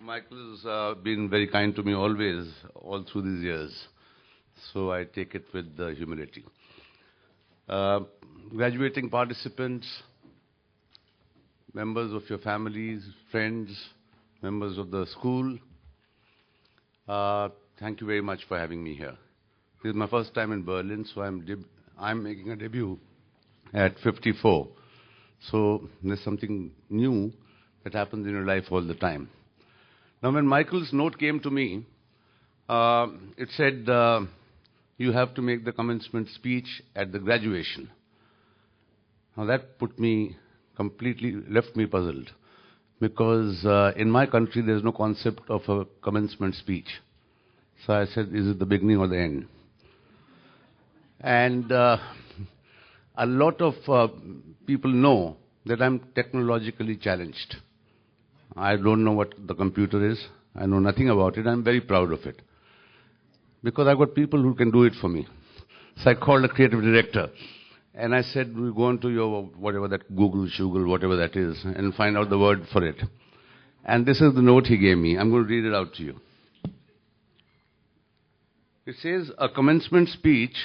Michael's been very kind to me always, all through these years. So I take it with humility. Graduating participants, members of your families, friends, members of the school, thank you very much for having me here. This is my first time in Berlin, so I'm making a debut at 54. So there's something new that happens in your life all the time. Now, when Michael's note came to me, it said, you have to make the commencement speech at the graduation. Now, that left me puzzled. Because in my country, there's no concept of a commencement speech. So I said, is it the beginning or the end? And a lot of people know that I'm technologically challenged. I don't know what the computer is. I know nothing about it. I'm very proud of it. Because I've got people who can do it for me. So I called the creative director. And I said, we'll go on to your, whatever that Google, whatever that is, and find out the word for it. And this is the note he gave me. I'm going to read it out to you. It says, a commencement speech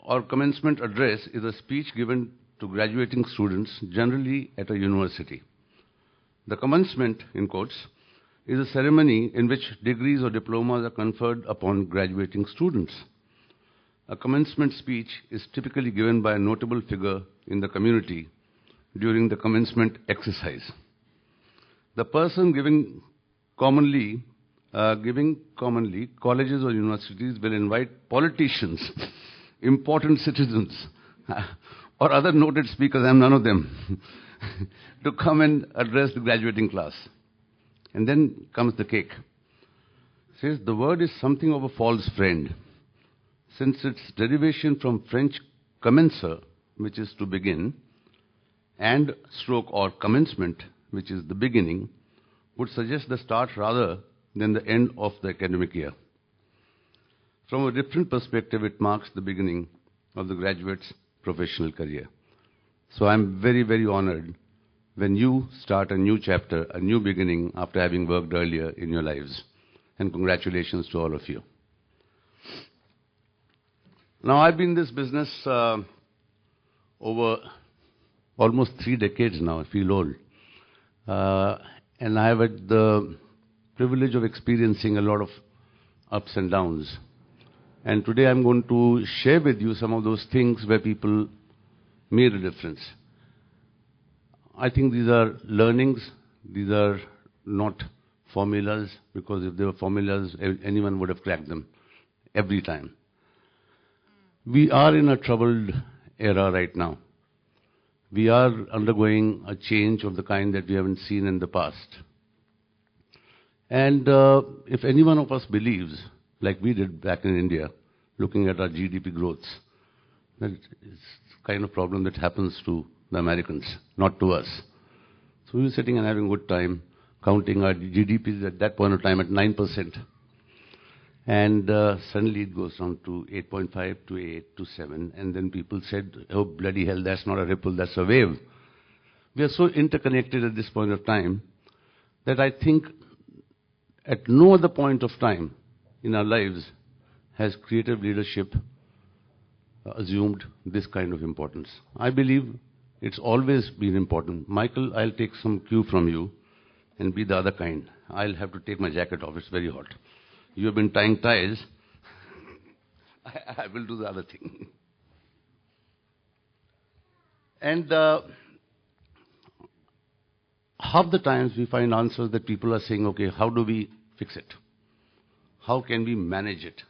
or commencement address is a speech given to graduating students, generally at a university. The commencement, in quotes, is a ceremony in which degrees or diplomas are conferred upon graduating students. A commencement speech is typically given by a notable figure in the community during the commencement exercise. The person giving commonly, colleges or universities will invite politicians, important citizens, or other noted speakers, I'm none of them, to come and address the graduating class. And then comes the cake. It says, the word is something of a false friend, since its derivation from French commencer, which is to begin, and stroke or commencement, which is the beginning, would suggest the start rather than the end of the academic year. From a different perspective, it marks the beginning of the graduate's professional career. So I'm very, very honored when you start a new chapter, a new beginning after having worked earlier in your lives. And congratulations to all of you. Now, I've been in this business over almost 3 decades now. I feel old. And I have had the privilege of experiencing a lot of ups and downs. And today I'm going to share with you some of those things where people made a difference. I think these are learnings. These are not formulas, because if they were formulas, anyone would have cracked them every time. We are in a troubled era right now. We are undergoing a change of the kind that we haven't seen in the past. And if any one of us believes, like we did back in India, looking at our GDP growths, that it's the kind of problem that happens to the Americans, not to us. So we were sitting and having a good time, counting our GDPs at that point of time at 9%. And suddenly it goes down to 8.5 to 8 to 7. And then people said, oh, bloody hell, that's not a ripple, that's a wave. We are so interconnected at this point of time that I think at no other point of time in our lives has creative leadership assumed this kind of importance. I believe it's always been important. Michael, I'll take some cue from you and be the other kind. I'll have to take my jacket off. It's very hot. You have been tying ties. I will do the other thing. And half the times we find answers that people are saying, okay, how do we fix it? How can we manage it?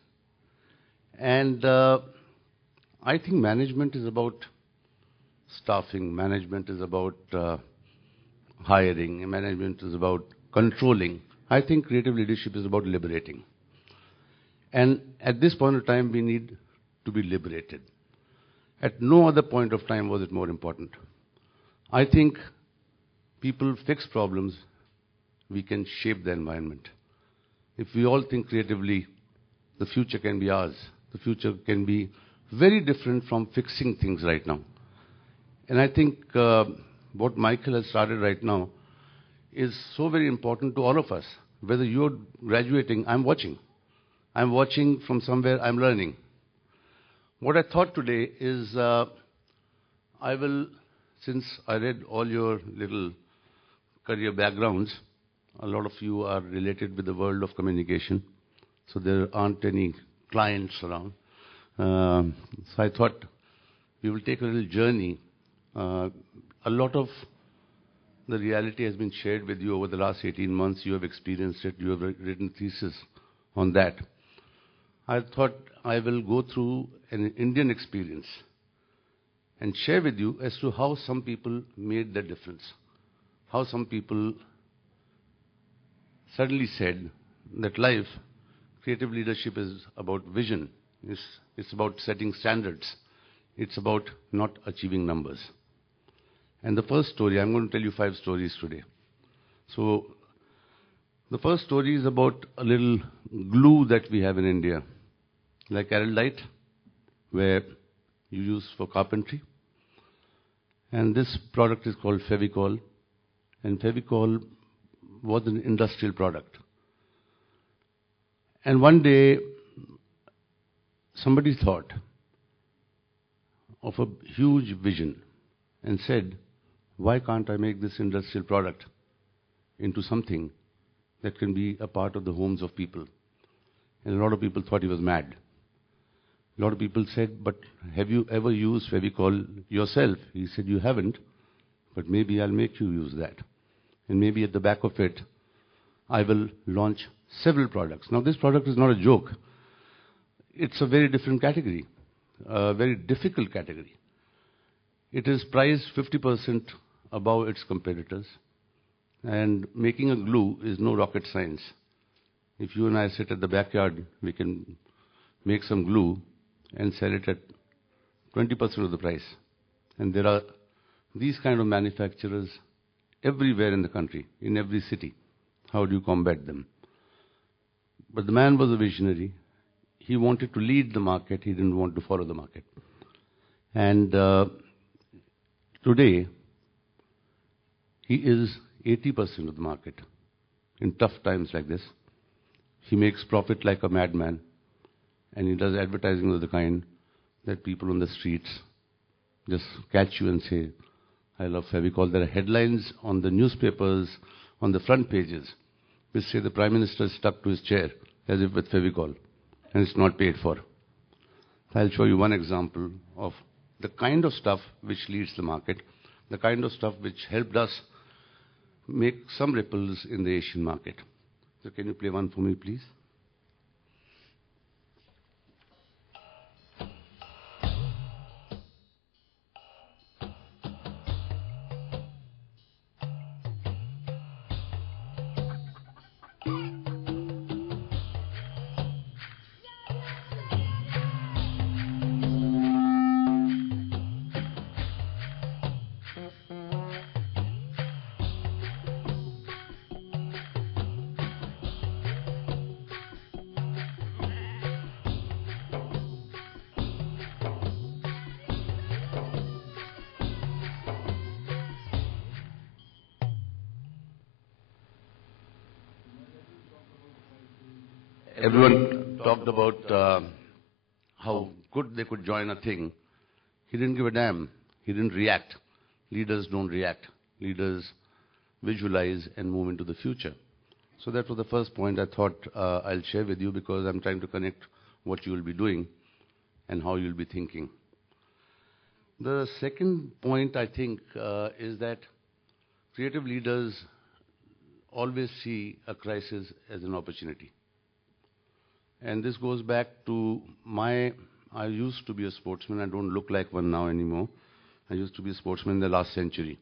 And I think management is about staffing. Management is about hiring. Management is about controlling. I think creative leadership is about liberating. And at this point of time, we need to be liberated. At no other point of time was it more important. I think people fix problems, we can shape the environment. If we all think creatively, the future can be ours. The future can be very different from fixing things right now. And I think what Michael has started right now is so very important to all of us. whether you're graduating, I'm watching. I'm watching from somewhere, I'm learning. What I thought today is I will, since I read all your little career backgrounds, a lot of you are related with the world of communication, so there aren't any clients around. So I thought we will take a little journey. A lot of the reality has been shared with you over the last 18 months. You have experienced it. You have written thesis on that. I thought I will go through an Indian experience and share with you as to how some people made the difference, how some people suddenly said that life, creative leadership is about vision, it's about setting standards, it's about not achieving numbers. And the first story, I'm going to tell you 5 stories today. So the first story is about a little glue that we have in India, like araldite, where you use for carpentry. And this product is called Fevicol. And Fevicol was an industrial product. And one day, somebody thought of a huge vision and said, why can't I make this industrial product into something that can be a part of the homes of people? And a lot of people thought he was mad. A lot of people said, but have you ever used Fevicol yourself? He said, you haven't, but maybe I'll make you use that. And maybe at the back of it, I will launch several products. Now, this product is not a joke. It's a very different category, a very difficult category. It is priced 50% above its competitors. And making a glue is no rocket science. If you and I sit at the backyard, we can make some glue and sell it at 20% of the price. And there are these kind of manufacturers everywhere in the country, in every city. How do you combat them? But the man was a visionary. He wanted to lead the market. He didn't want to follow the market. And today, he is 80% of the market. In tough times like this, he makes profit like a madman. And he does advertising of the kind that people on the streets just catch you and say, I love Fevicol. There are headlines on the newspapers, on the front pages, which say the Prime Minister is stuck to his chair as if with Fevicol, and it's not paid for. I'll show you one example of the kind of stuff which leads the market, the kind of stuff which helped us make some ripples in the Asian market. So can you play one for me, please? Everyone talked about how good they could join a thing. He didn't give a damn. He didn't react. Leaders don't react. Leaders visualize and move into the future. So that was the first point I thought I'll share with you, because I'm trying to connect what you will be doing and how you'll be thinking. The second point, I think, is that creative leaders always see a crisis as an opportunity. And this goes back to I used to be a sportsman. I don't look like one now anymore. I used to be a sportsman in the last century.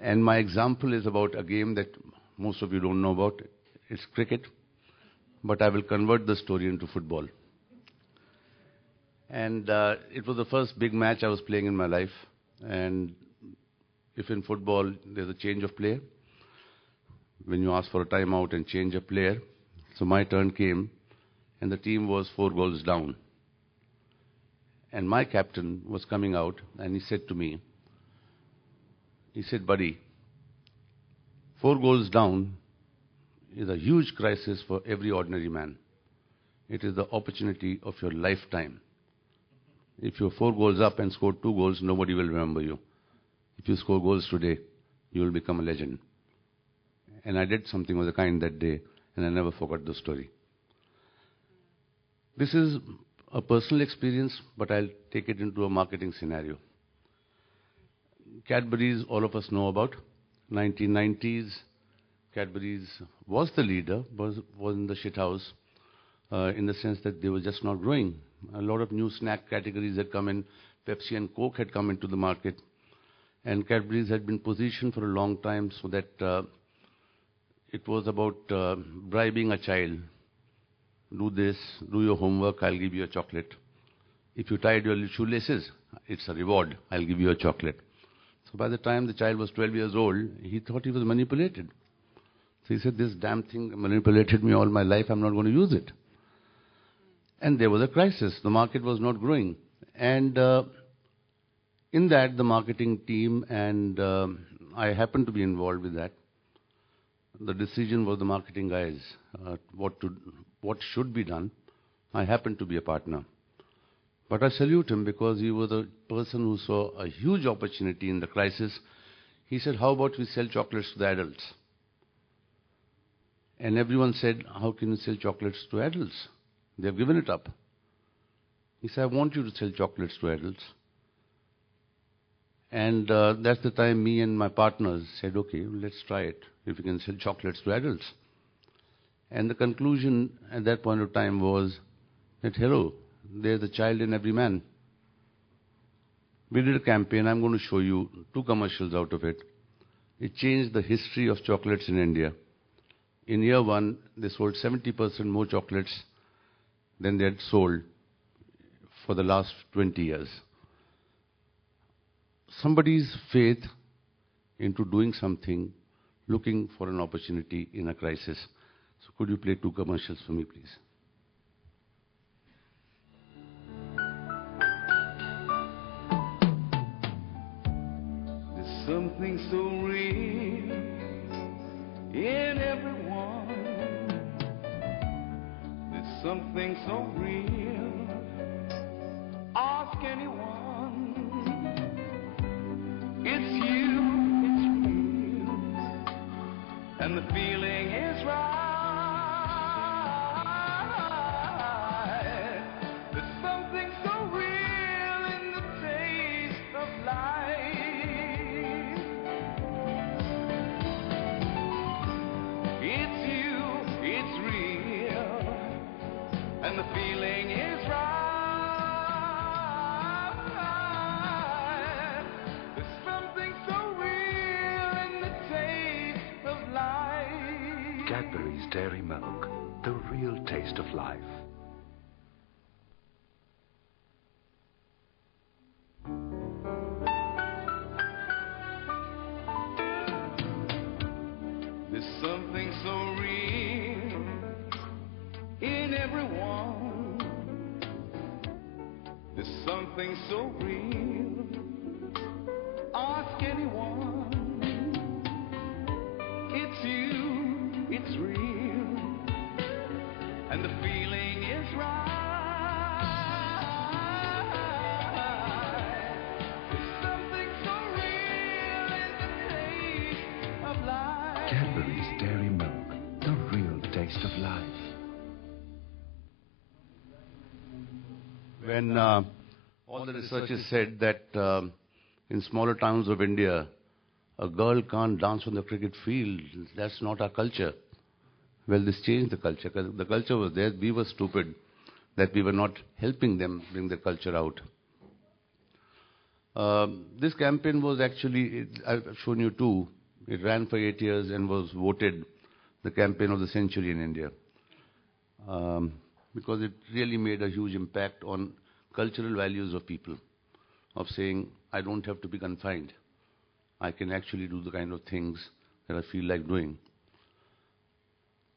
And my example is about a game that most of you don't know about. It's cricket. But I will convert the story into football. And it was the first big match I was playing in my life. And if in football there's a change of player, when you ask for a timeout and change a player, so my turn came, and the team was 4 goals down. And my captain was coming out, and he said to me, he said, buddy, 4 goals down, is a huge crisis for every ordinary man. It is the opportunity of your lifetime. If you're 4 goals up and scored 2 goals, nobody will remember you. If you score goals today, you will become a legend. And I did something of the kind that day, and I never forgot the story. This is a personal experience, but I'll take it into a marketing scenario. Cadbury's, all of us know about. 1990s, Cadbury's was the leader, was in the shit house, in the sense that they were just not growing. A lot of new snack categories had come in. Pepsi and Coke had come into the market. And Cadbury's had been positioned for a long time so that it was about bribing a child. Do this, do your homework, I'll give you a chocolate. If you tied your shoelaces, it's a reward, I'll give you a chocolate. So by the time the child was 12 years old, he thought he was manipulated. So he said, this damn thing manipulated me all my life, I'm not going to use it. And there was a crisis. The market was not growing. And in that, the marketing team, and I happened to be involved with that. The decision was the marketing guys, what should be done. I happened to be a partner. But I salute him because he was a person who saw a huge opportunity in the crisis. He said, how about we sell chocolates to the adults? And everyone said, how can you sell chocolates to adults? They have given it up. He said, I want you to sell chocolates to adults. And that's the time me and my partners said, okay, let's try it, if we can sell chocolates to adults. And the conclusion at that point of time was that, hello, there's a child in every man. We did a campaign. I'm going to show you 2 commercials out of it. It changed the history of chocolates in India. In year 1, they sold 70% more chocolates than they had sold for the last 20 years. Somebody's faith into doing something, looking for an opportunity in a crisis. So could you play 2 commercials for me, please? There's something so real in everyone. There's something so real. Ask anyone. It's you, it's real, and the feeling is right. There's something so real in the taste of life. It's you, it's real, and the feeling is right. Cadbury's Dairy Milk, the real taste of life. There's something so real in everyone. There's something so real. Ask anyone. It's you, it's real, and the feeling is right. There's something so real in the taste of life. Cadbury's Dairy Milk, the real taste of life. When all the researchers said that in smaller towns of India, a girl can't dance on the cricket field, that's not our culture. Well, this changed the culture. The culture was there. We were stupid that we were not helping them bring the culture out. This campaign was actually, I've shown you 2. It ran for 8 years and was voted the campaign of the century in India. Because it really made a huge impact on cultural values of people, of saying, I don't have to be confined. I can actually do the kind of things that I feel like doing.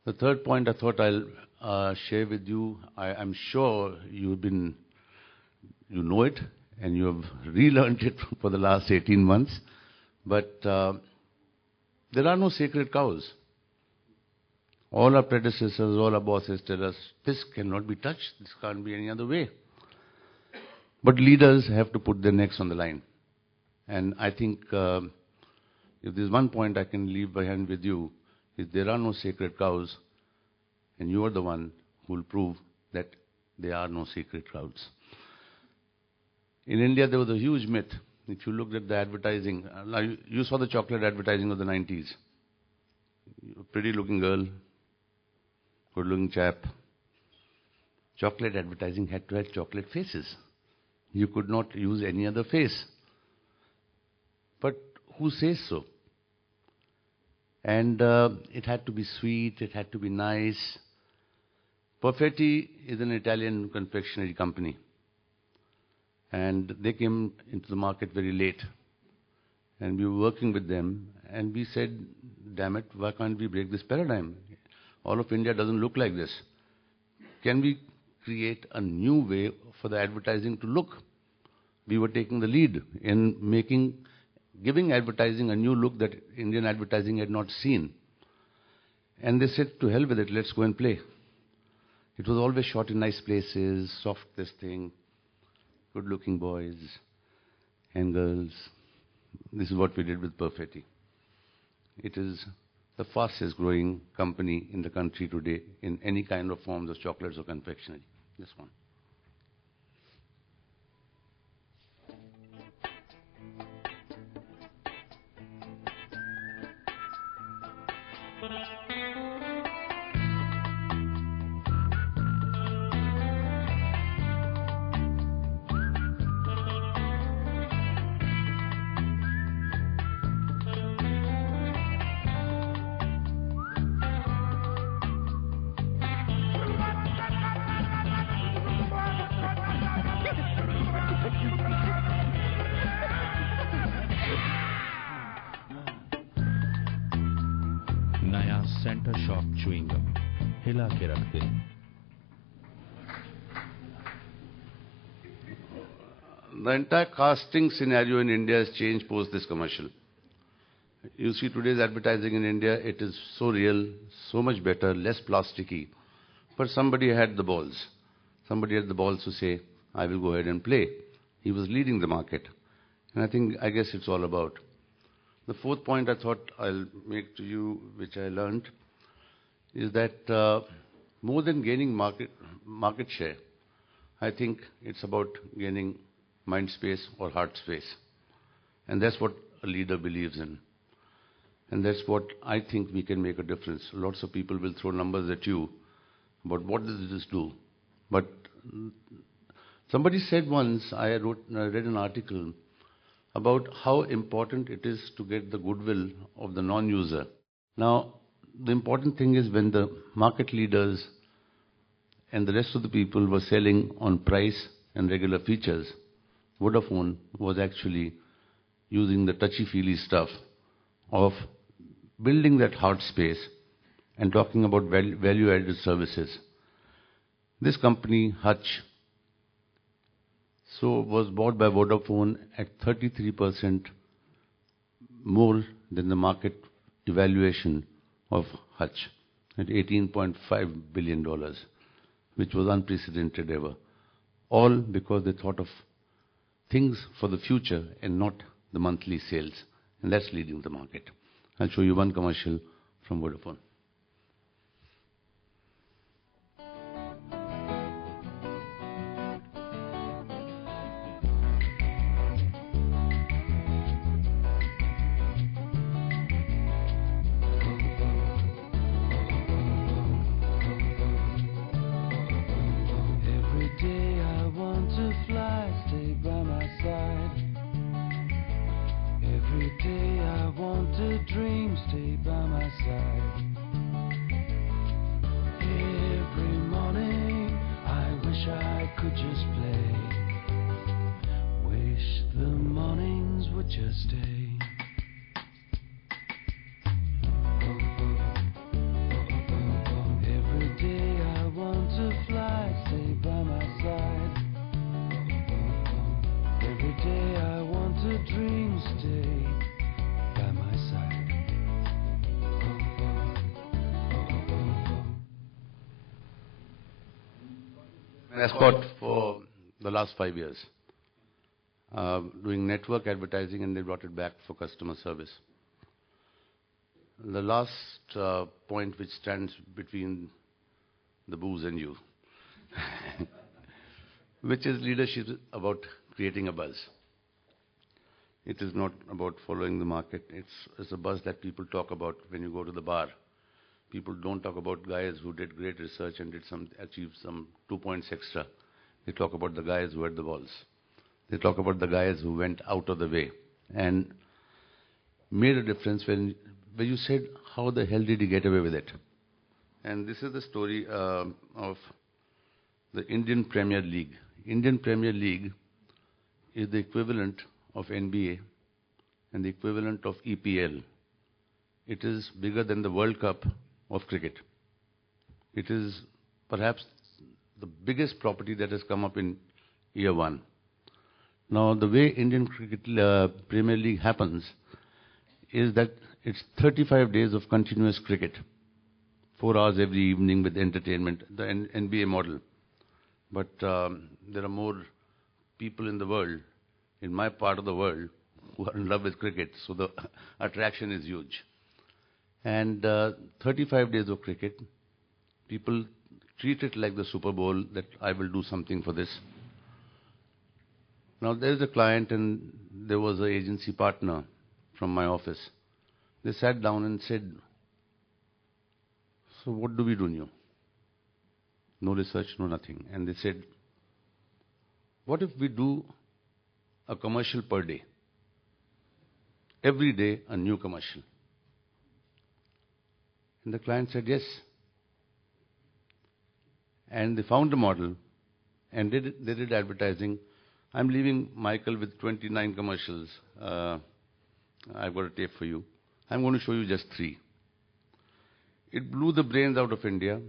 The third point I thought I'll share with you, I'm sure you know it, and you have relearned it for the last 18 months, but there are no sacred cows. All our predecessors, all our bosses tell us, this cannot be touched, this can't be any other way. But leaders have to put their necks on the line. And I think if there's one point I can leave behind with you, is there are no sacred cows, and you are the one who will prove that there are no sacred cows. In India, there was a huge myth. If you looked at the advertising, you saw the chocolate advertising of the 90s. Pretty looking girl, good looking chap. Chocolate advertising had to have chocolate faces. You could not use any other face. But who says so? And it had to be sweet, it had to be nice. Perfetti is an Italian confectionery company. And they came into the market very late. And we were working with them, and we said, damn it, why can't we break this paradigm? All of India doesn't look like this. Can we create a new way for the advertising to look? We were taking the lead in giving advertising a new look that Indian advertising had not seen. And they said, to hell with it, let's go and play. It was always shot in nice places, soft this thing, good-looking boys and girls. This is what we did with Perfetti. It is the fastest growing company in the country today in any kind of forms of chocolates or confectionery. This one. नया centre shock chewing gum हिला के रख दे. The entire casting scenario in India has changed post this commercial. You see today's advertising in India, it is so real, so much better, less plasticky. But somebody had the balls. Somebody had the balls to say, I will go ahead and play. He was leading the market. And I guess it's all about. The fourth point I thought I'll make to you, which I learned, is that more than gaining market share, I think it's about gaining mind space or heart space. And that's what a leader believes in. And that's what I think we can make a difference. Lots of people will throw numbers at you, but what does this do? But somebody said once, I read an article about how important it is to get the goodwill of the non-user. Now, the important thing is when the market leaders and the rest of the people were selling on price and regular features, Vodafone was actually using the touchy-feely stuff of building that heart space and talking about value-added services. This company, Hutch, was bought by Vodafone at 33% more than the market evaluation of Hutch, at $18.5 billion, which was unprecedented ever. All because they thought of things for the future and not the monthly sales. And that's leading the market. I'll show you one commercial from Vodafone. Every day I want to fly, stay by my side. Every day I want to dream, stay by my side. Every morning I wish I could just play. Wish the mornings would just stay. Every day I want to fly, stay by my side. Every day I want to dream, stay by my side. Ascot for the last 5 years, doing network advertising, and they brought it back for customer service. The last point which stands between the booze and you, which is leadership about creating a buzz. It is not about following the market. It's a buzz that people talk about when you go to the bar. People don't talk about guys who did great research and achieved some 2 points extra. They talk about the guys who had the balls. They talk about the guys who went out of the way and made a difference when you said, how the hell did he get away with it? And this is the story of the Indian Premier League. Indian Premier League is the equivalent of NBA and the equivalent of EPL. It is bigger than the World Cup of cricket. It is perhaps the biggest property that has come up in year one. Now, the way Indian Cricket Premier League happens is that it's 35 days of continuous cricket, 4 hours every evening with entertainment, the NBA model. But there are more people in the world, in my part of the world, who are in love with cricket, so the attraction is huge. And 35 days of cricket, people treat it like the Super Bowl, that I will do something for this. Now, there is a client and there was an agency partner from my office. They sat down and said, so what do we do new? No research, no nothing. And they said, what if we do a commercial per day? Every day, a new commercial. And the client said, yes. And they found a model and they did advertising. I'm leaving Michael with 29 commercials. I've got a tape for you. I'm going to show you just 3. It blew the brains out of India.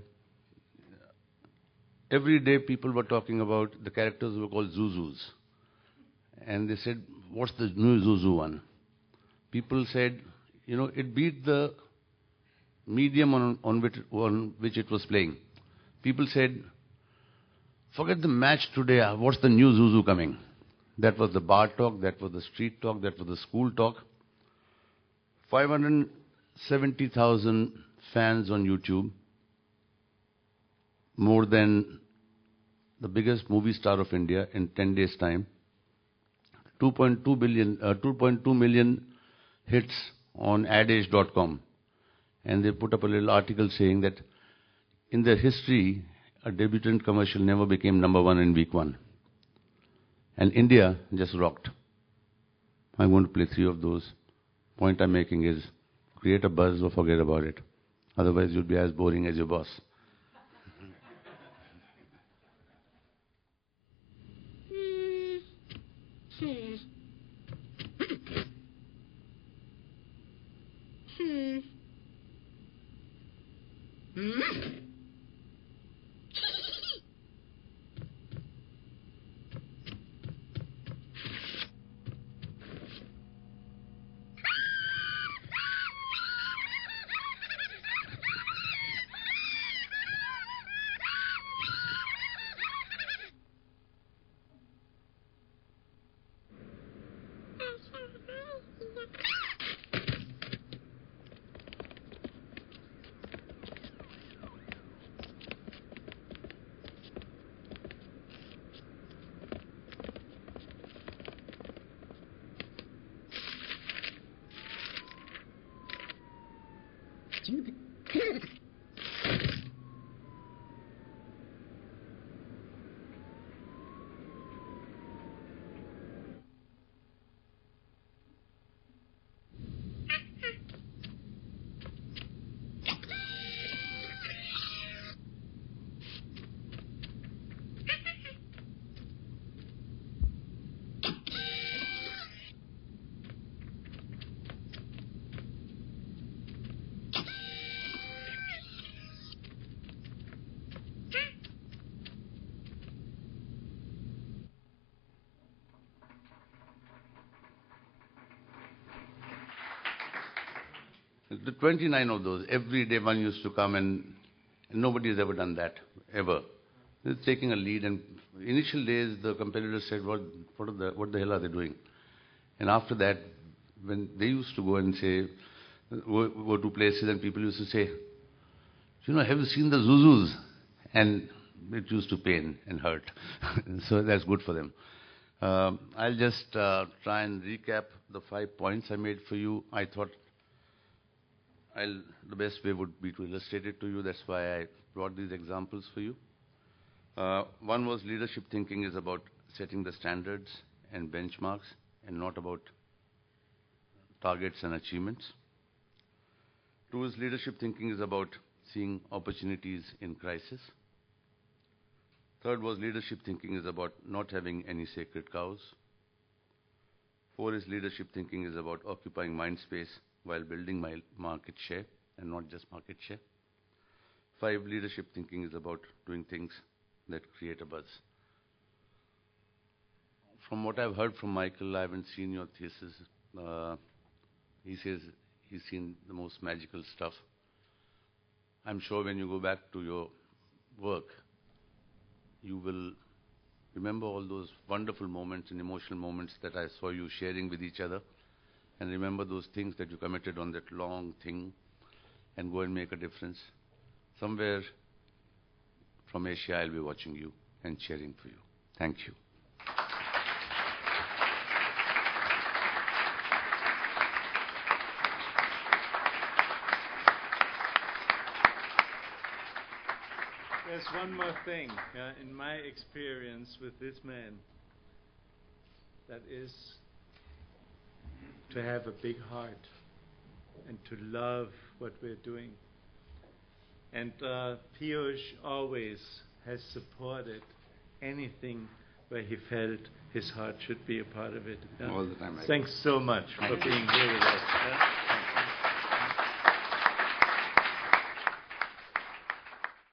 Every day people were talking about the characters who were called Zuzus. And they said, what's the new Zuzu one? People said, it beat the medium on which it was playing. People said, forget the match today, what's the new Zuzu coming? That was the bar talk, that was the street talk, that was the school talk. 570,000 fans on YouTube, more than the biggest movie star of India in 10 days' time. 2.2 million hits on adage.com. And they put up a little article saying that in their history, a debutant commercial never became #1 in week 1. And India just rocked. I'm going to play 3 of those. Point I'm making is, create a buzz or forget about it. Otherwise, you'll be as boring as your boss. The 29 of those, every day one used to come and nobody has ever done that, ever. It's taking a lead. And initial days, the competitors said, what the hell are they doing? And after that, when they used to go and say, go to places, and people used to say, have you seen the Zuzus? And it used to pain and hurt. So that's good for them. I'll just try and recap the 5 points I made for you. I thought the best way would be to illustrate it to you. That's why I brought these examples for you. One was leadership thinking is about setting the standards and benchmarks and not about targets and achievements. 2 is leadership thinking is about seeing opportunities in crisis. 3rd was leadership thinking is about not having any sacred cows. 4 is leadership thinking is about occupying mind space while building my market share and not just market share. 5, leadership thinking is about doing things that create a buzz. From what I've heard from Michael, I haven't seen your thesis. He says he's seen the most magical stuff. I'm sure when you go back to your work, you will remember all those wonderful moments and emotional moments that I saw you sharing with each other, and remember those things that you committed on that long thing and go and make a difference. Somewhere from Asia, I'll be watching you and cheering for you. Thank you. There's one more thing, in my experience with this man, that is to have a big heart and to love what we're doing. And Piyush always has supported anything where he felt his heart should be a part of it. All the time. Thanks so much for being here with us.